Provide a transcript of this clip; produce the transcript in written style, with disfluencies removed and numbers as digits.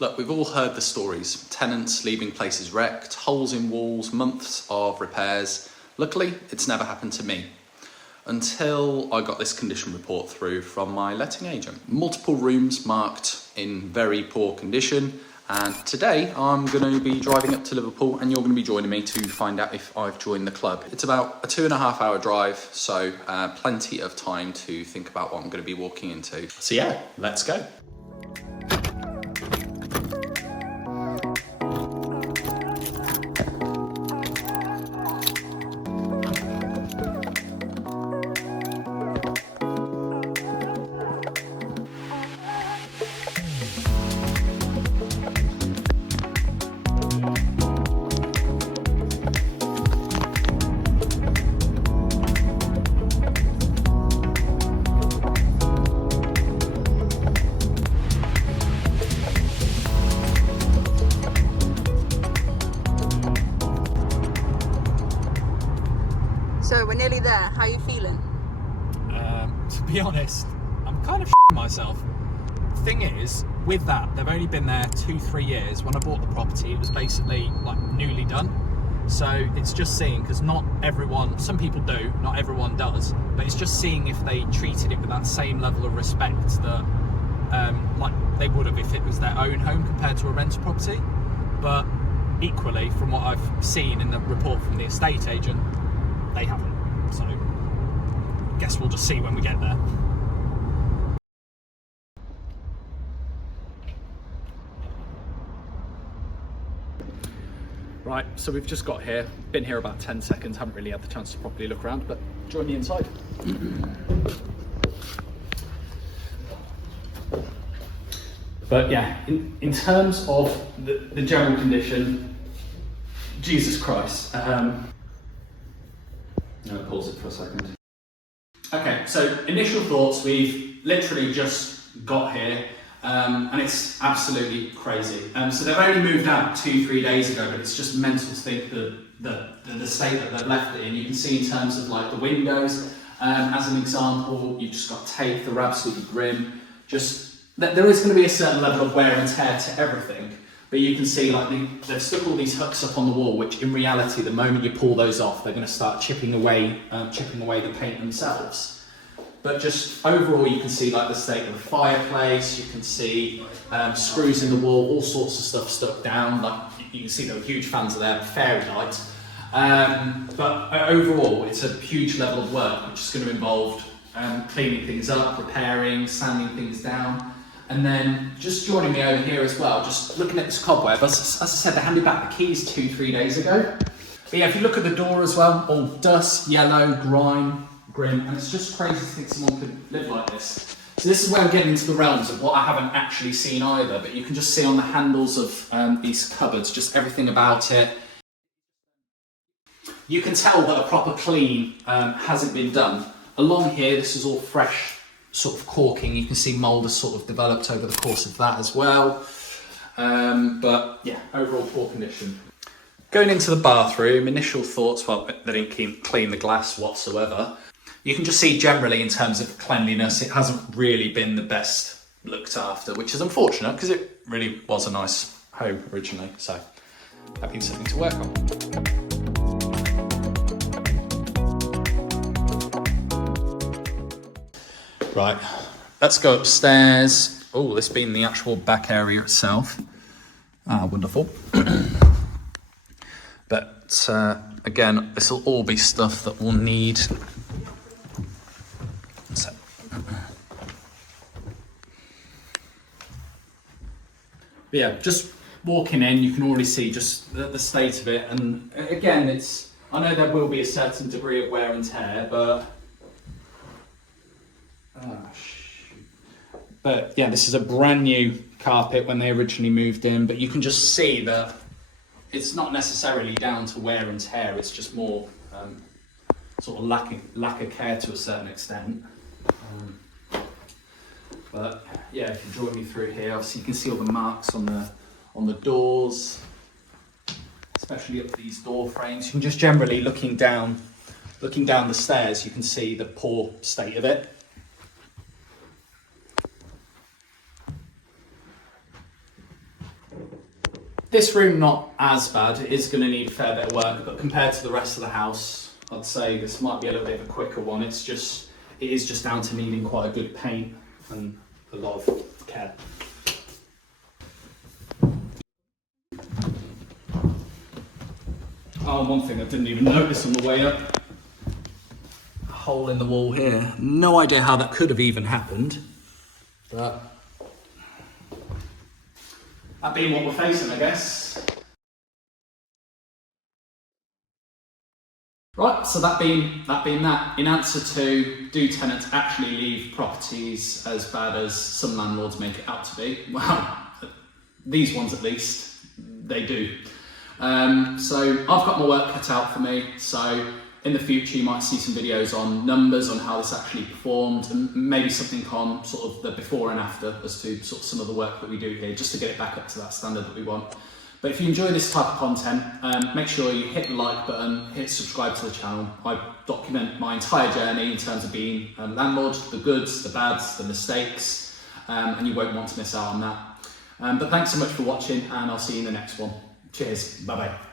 Look, we've all heard the stories. Tenants leaving places wrecked, holes in walls, months of repairs. Luckily, it's never happened to me. Until I got this condition report through from my letting agent. Multiple rooms marked in very poor condition. And today I'm going to be driving up to Liverpool and you're going to be joining me to find out if I've joined the club. It's about a 2.5 hour drive, so plenty of time to think about what I'm going to be walking into. So yeah, let's go. So we're nearly there. How are you feeling? To be honest, I'm kind of myself. Thing is, with that, they've only been there 2-3 years. When I bought the property, it was basically like newly done. So it's just seeing, because not everyone, some people do, not everyone does, but it's just seeing if they treated it with that same level of respect that like they would have if it was their own home compared to a rental property. But equally, from what I've seen in the report from the estate agent, they haven't. So guess we'll just see when we get there. Right, so we've just got here, been here about 10 seconds, haven't really had the chance to properly look around, but join me inside. But yeah, in terms of the general condition, Jesus Christ. No, pause it for a second. Okay, so initial thoughts, we've literally just got here. And it's absolutely crazy. So they've only moved out 2-3 days ago, but it's just mental to think the state that they've left it in. You can see in terms of like the windows, as an example, you've just got tape, they're absolutely grim. Just there is going to be a certain level of wear and tear to everything, but you can see like they've stuck all these hooks up on the wall, which in reality, the moment you pull those off, they're going to start chipping away the paint themselves. But just overall, you can see like the state of the fireplace, you can see screws in the wall, all sorts of stuff stuck down. Like you can see there were huge fans of their fairy light. But overall, it's a huge level of work, which is going to involve cleaning things up, repairing, sanding things down. And then just joining me over here as well, just looking at this cobweb. As I said, they handed back the keys 2-3 days ago. But yeah, if you look at the door as well, all dust, yellow, grime, grim, and it's just crazy to think someone could live like this. So this is where I'm getting into the realms of what I haven't actually seen either, but you can just see on the handles of these cupboards, just everything about it. You can tell that a proper clean hasn't been done. Along here, this is all fresh sort of caulking. You can see mould has sort of developed over the course of that as well. But yeah, overall poor condition. Going into the bathroom, initial thoughts, well, they didn't clean the glass whatsoever. You can just see generally in terms of cleanliness, it hasn't really been the best looked after, which is unfortunate because it really was a nice home originally. So that means something to work on. Right, let's go upstairs. Oh, this being the actual back area itself. Ah, wonderful. But again, this will all be stuff that we'll need. So, yeah, just walking in, you can already see just the state of it. And again, I know there will be a certain degree of wear and tear, but yeah, this is a brand new carpet when they originally moved in, but you can just see that it's not necessarily down to wear and tear, it's just more sort of lack of care to a certain extent. But yeah, if you draw me through here, obviously you can see all the marks on the doors, especially up these door frames. You can just generally looking down the stairs, you can see the poor state of it. This room not as bad, it is going to need a fair bit of work, but compared to the rest of the house, I'd say this might be a little bit of a quicker one. It is just down to needing quite a good paint and a lot of care. Oh, one thing I didn't even notice on the way up. A hole in the wall here. No idea how that could have even happened, but that being what we're facing, I guess. Right, so that being that, in answer to, do tenants actually leave properties as bad as some landlords make it out to be? Well, these ones at least, they do. So I've got my work cut out for me, so in the future you might see some videos on numbers, on how this actually performed, and maybe something on sort of the before and after as to sort of some of the work that we do here, just to get it back up to that standard that we want. But if you enjoy this type of content, make sure you hit the like button, hit subscribe to the channel. I document my entire journey in terms of being a landlord, the goods, the bads, the mistakes, and you won't want to miss out on that. But thanks so much for watching, and I'll see you in the next one. Cheers, bye bye.